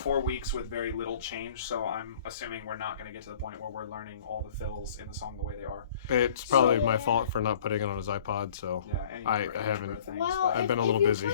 4 weeks with very little change, so I'm assuming we're not going to get to the point where we're learning all the fills in the song the way they are. It's probably my fault for not putting it on his iPod, so I haven't. I've been a little busy.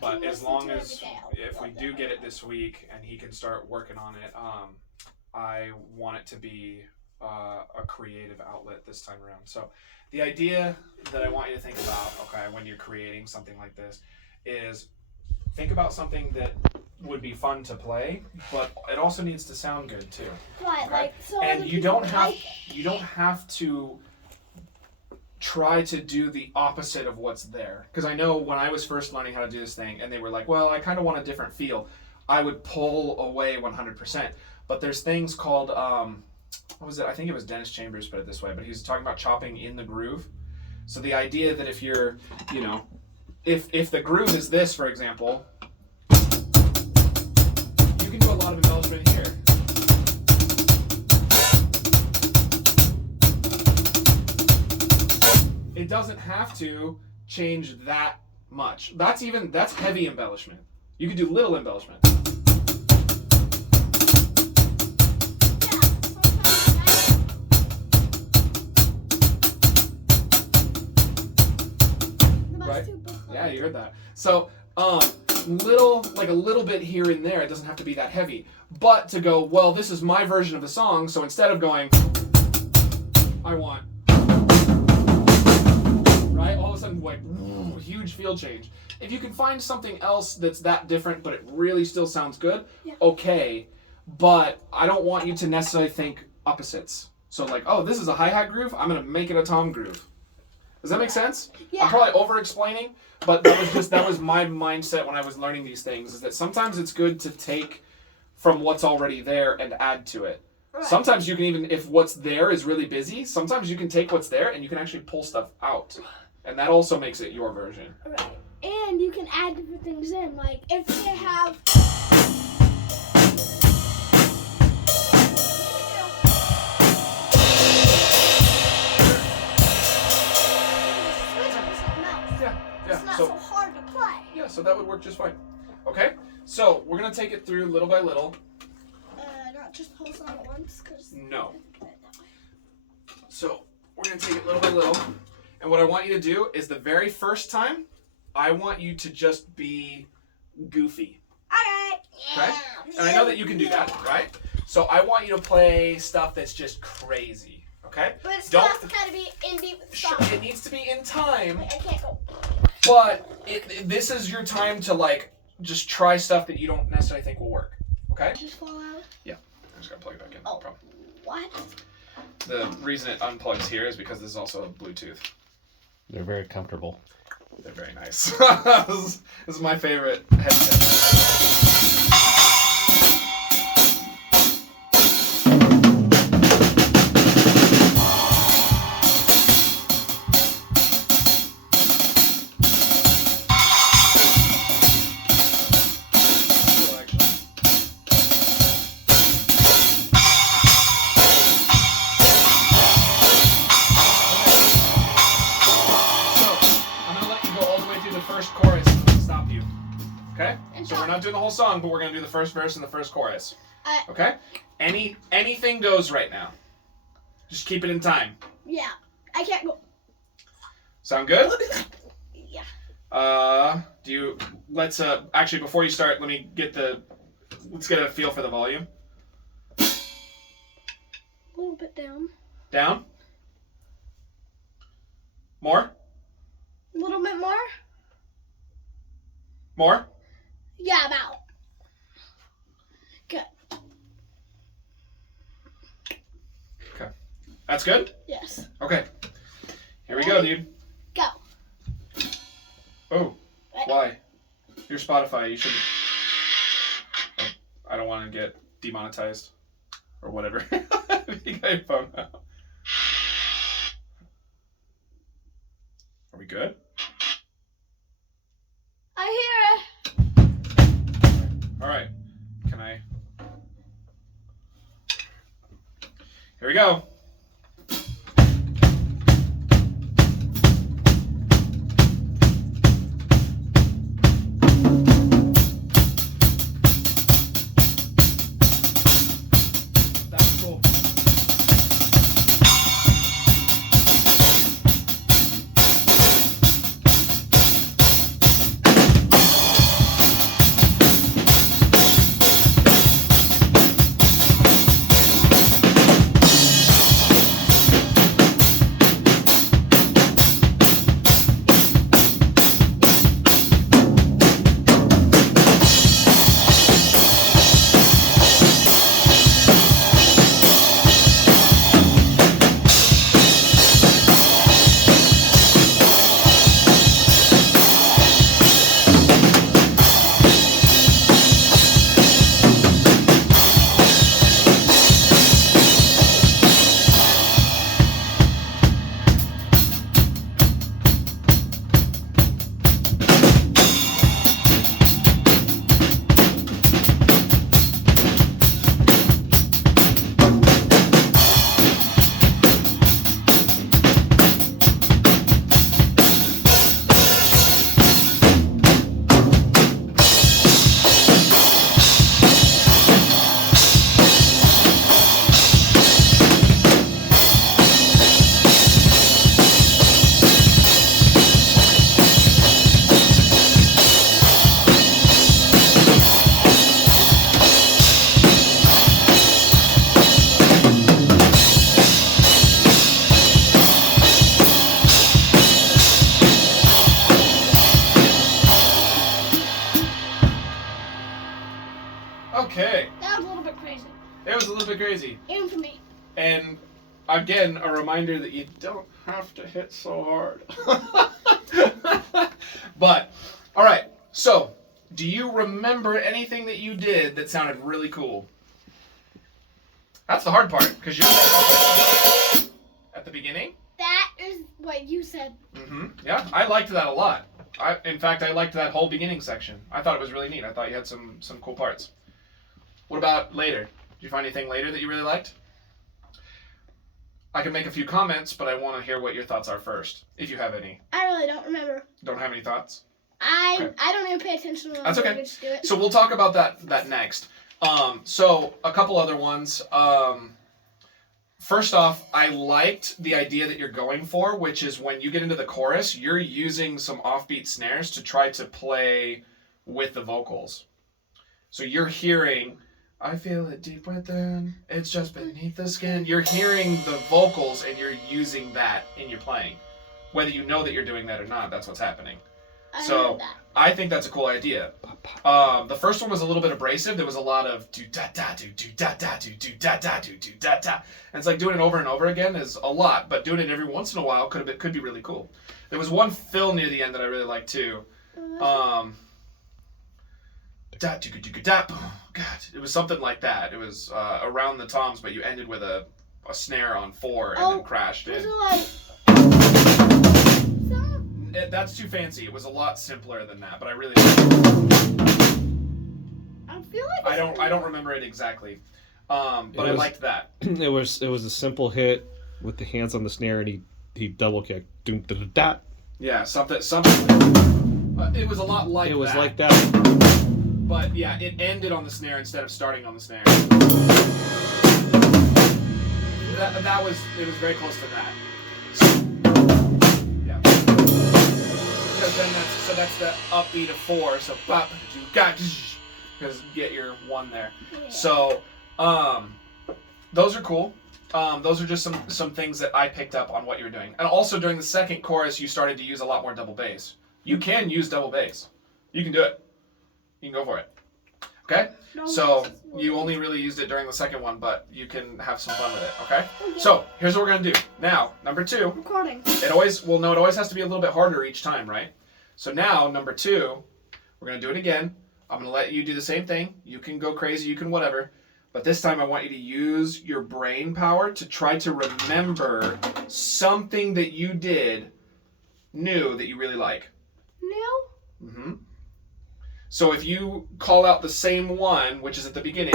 But as long as if we do get it this week and he can start working on it, I want it to be a creative outlet this time around. So the idea that I want you to think about, okay, when you're creating something like this, is think about something that would be fun to play, but it also needs to sound good too. Right, okay? And you don't have to try to do the opposite of what's there. Because I know when I was first learning how to do this thing, and they were like, well, I kind of want a different feel, I would pull away 100%. But there's things called, what was it? I think it was Dennis Chambers put it this way, but he was talking about chopping in the groove. So the idea that if you're, you know, if the groove is this, for example, you can do a lot of embellishment here. It doesn't have to change that much. That's heavy embellishment. You can do little embellishment. Right? Yeah, you heard that. So, like a little bit here and there. It doesn't have to be that heavy. But to go, well, this is my version of the song, so instead of going, I want, right? All of a sudden, like, huge feel change. If you can find something else that's that different, but it really still sounds good, okay. But I don't want you to necessarily think opposites. So like, oh, this is a hi-hat groove, I'm going to make it a tom groove. Does that make sense? Yeah. I'm probably over-explaining, but that was my mindset when I was learning these things, is that sometimes it's good to take from what's already there and add to it. Right. Sometimes you can even, if what's there is really busy, sometimes you can take what's there and you can actually pull stuff out. And that also makes it your version. Right. And you can add different things in. Like, if they have... Yeah, it's not so hard to play. Yeah, so that would work just fine. Okay, so we're going to take it through little by little. Not just the whole song at once, because... No. So, we're going to take it little by little. And what I want you to do is the very first time, I want you to just be goofy. Alright. Okay? And I know that you can do that, right? So I want you to play stuff that's just crazy. Okay? But it's not gotta be in beat with the song. Sure, it needs to be in time. Wait, I can't go. But this is your time to like just try stuff that you don't necessarily think will work. Okay? Just fall out? Yeah. I'm just gonna plug it back in. Oh. No problem. What? The reason it unplugs here is because this is also Bluetooth. They're very comfortable. They're very nice. This is my favorite headset. So we're not doing the whole song, but we're going to do the first verse and the first chorus. Okay? Anything goes right now. Just keep it in time. Yeah. I can't go. Sound good? Yeah. Let's actually before you start, let's get a feel for the volume. A little bit down. Down? More? A little bit more? More? Yeah, about. Good. Okay. That's good? Yes. Okay. Here we go, dude. Go. Oh. Why? Your Spotify, you shouldn't... Oh, I don't want to get demonetized. Or whatever. You got your phone out. Are we good? I hear it. All right. Can I? Here we go. Okay. That was a little bit crazy. It was a little bit crazy. Even for me. And again, a reminder that you don't have to hit so hard. But, all right. So, do you remember anything that you did that sounded really cool? That's the hard part, because you're at the beginning. That is what you said. Mm-hmm. Yeah, I liked that a lot. In fact, I liked that whole beginning section. I thought it was really neat. I thought you had some cool parts. What about later? Did you find anything later that you really liked? I can make a few comments, but I want to hear what your thoughts are first, if you have any. I really don't remember. Don't have any thoughts? I don't even pay attention to That's okay. Just do it. So we'll talk about that next. So a couple other ones. First off, I liked the idea that you're going for, which is when you get into the chorus, you're using some offbeat snares to try to play with the vocals. So you're hearing, I feel it deep within, it's just beneath the skin. You're hearing the vocals and you're using that in your playing. Whether you know that you're doing that or not, that's what's happening. So I think that's a cool idea. The first one was a little bit abrasive. There was a lot of do da da do da da do da da do da da, and it's like doing it over and over again is a lot, but doing it every once in a while could be really cool. There was one fill near the end that I really liked too. Da do da boom. God, it was something like that. It was around the toms, but you ended with a snare on 4 and then crashed in. That's too fancy. It was a lot simpler than that, but I really liked it. I feel like I don't remember it exactly, but I liked that. It was a simple hit with the hands on the snare, and he double kicked. Da. Yeah, something. It was a lot like that. It was like that. But yeah, it ended on the snare instead of starting on the snare. It was very close to that. Then that's the upbeat of 4. So pop, you got because get your 1 there. Yeah. So those are cool. Those are just some things that I picked up on what you were doing. And also during the second chorus, you started to use a lot more double bass. You can use double bass. You can do it. You can go for it. Okay? So you only really used it during the second one, but you can have some fun with it. Okay? So here's what we're gonna do. Now, number 2. Recording. It always has to be a little bit harder each time, right? So now, number 2, we're going to do it again. I'm going to let you do the same thing. You can go crazy, you can whatever. But this time I want you to use your brain power to try to remember something that you did new that you really like. New? Mm-hmm. So if you call out the same one, which is at the beginning,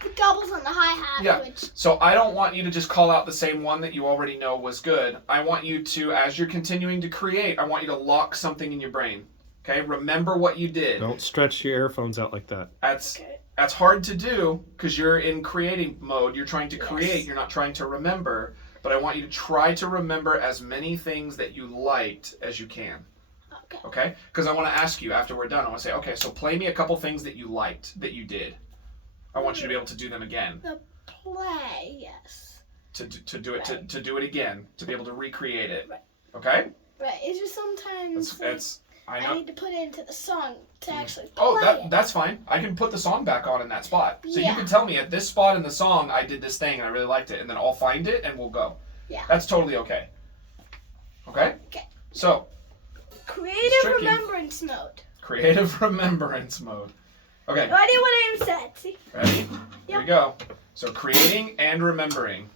The doubles on the hi-hat. yeah. Which... So I don't want you to just call out the same one that you already know was good. I want you to, as you're continuing to create, I want you to lock something in your brain. Okay? Remember what you did. Don't stretch your earphones out like that. That's hard to do because you're in creating mode. You're trying to create. You're not trying to remember. But I want you to try to remember as many things that you liked as you can. Okay? Because I want to ask you after we're done. I want to say, okay, so play me a couple things that you liked, that you did. I want you to be able to do them again. The play, yes. To do it to do it again, to be able to recreate it. Right. Okay? Right. It's just sometimes I need to put it into the song to actually play it. That's fine. I can put the song back on in that spot. So you can tell me at this spot in the song I did this thing and I really liked it, and then I'll find it and we'll go. Yeah. That's totally okay. Okay? Okay. So Creative remembrance mode. Creative remembrance mode. Okay. Ready when I am set. See? Ready? Yep. Here we go. So creating and remembering.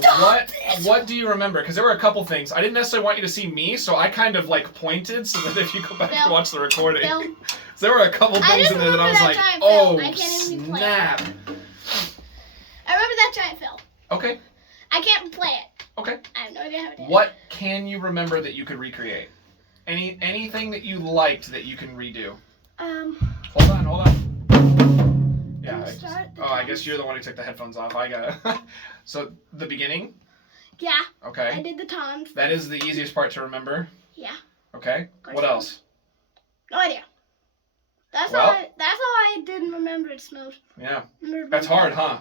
So what do you remember? Because there were a couple things. I didn't necessarily want you to see me, so I kind of like pointed so that if you go back and watch the recording. So there were a couple things in there that I was like, oh, snap. I remember that giant fill. Okay. I can't play it. Okay. I have no idea how to do it. What can you remember that you could recreate? Anything that you liked that you can redo? Hold on. Yeah. I guess you're the one who took the headphones off. I got it. So the beginning? Yeah. Okay. I did the toms. That is the easiest part to remember? Yeah. Okay. What else? No idea. That's all I didn't remember it smooth. Yeah. That's hard, huh?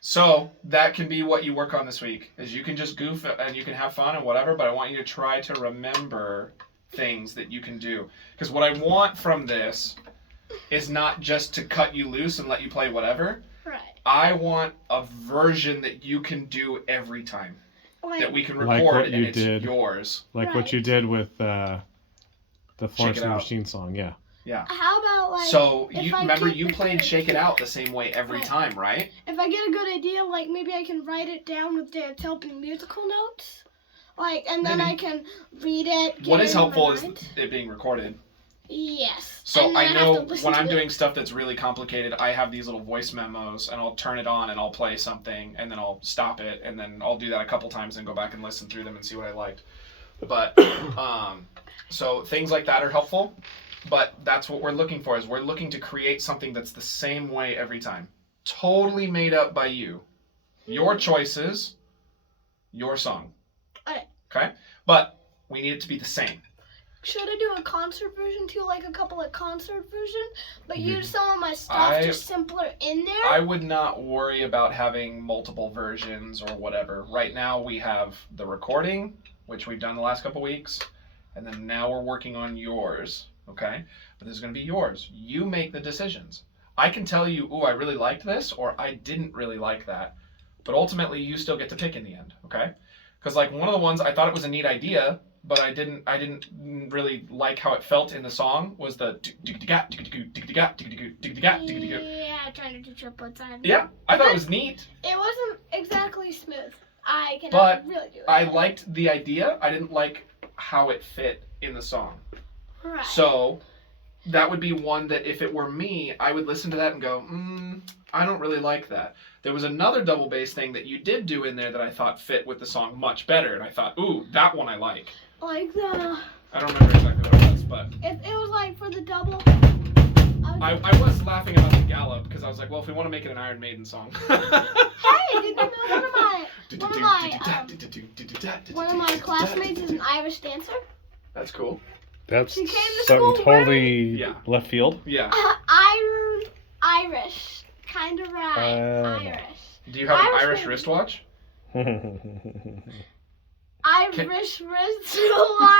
So that can be what you work on this week, is you can just goof and you can have fun and whatever, but I want you to try to remember things that you can do. Because what I want from this is not just to cut you loose and let you play whatever. Right. I want a version that you can do every time. That we can record like and it's yours. Like what you did with the Florence and the Machine song, yeah. Yeah. How about like? So you played "Shake It Out" the same way every time, right? If I get a good idea, like maybe I can write it down with Dance helping musical notes, like, and then I can read it. What is helpful is it being recorded. Yes. So I know when I'm doing stuff that's really complicated, I have these little voice memos, and I'll turn it on and I'll play something, and then I'll stop it, and then I'll do that a couple times and go back and listen through them and see what I liked. But so things like that are helpful. But that's what we're looking for, is we're looking to create something that's the same way every time. Totally made up by you. Your choices, your song. Okay? But we need it to be the same. Should I do a concert version too, like a couple of concert versions, but use some of my stuff just simpler in there? I would not worry about having multiple versions or whatever. Right now we have the recording, which we've done the last couple weeks, and then now we're working on yours. Okay? But this is going to be yours. You make the decisions. I can tell you, ooh, I really liked this, or I didn't really like that. But ultimately, you still get to pick in the end. Okay? Because like one of the ones, I thought it was a neat idea, but I didn't really like how it felt in the song, was the yeah, trying to do triplets. Yeah, I thought it was neat. It wasn't exactly smooth. I cannot but really do it. I liked the idea. I didn't like how it fit in the song. Right. So that would be one that if it were me, I would listen to that and go, I don't really like that. There was another double bass thing that you did do in there that I thought fit with the song much better. And I thought, ooh, that one I like. Like the... I don't remember exactly what it was, but... It was like for the double... I was laughing about the gallop because I was like, well, if we want to make it an Iron Maiden song. Hey, did you know one of my classmates is an Irish dancer? That's cool. That's something totally left field. Yeah. Irish. Kind of right. Irish. Do you have an Irish wristwatch? Irish wristwatch.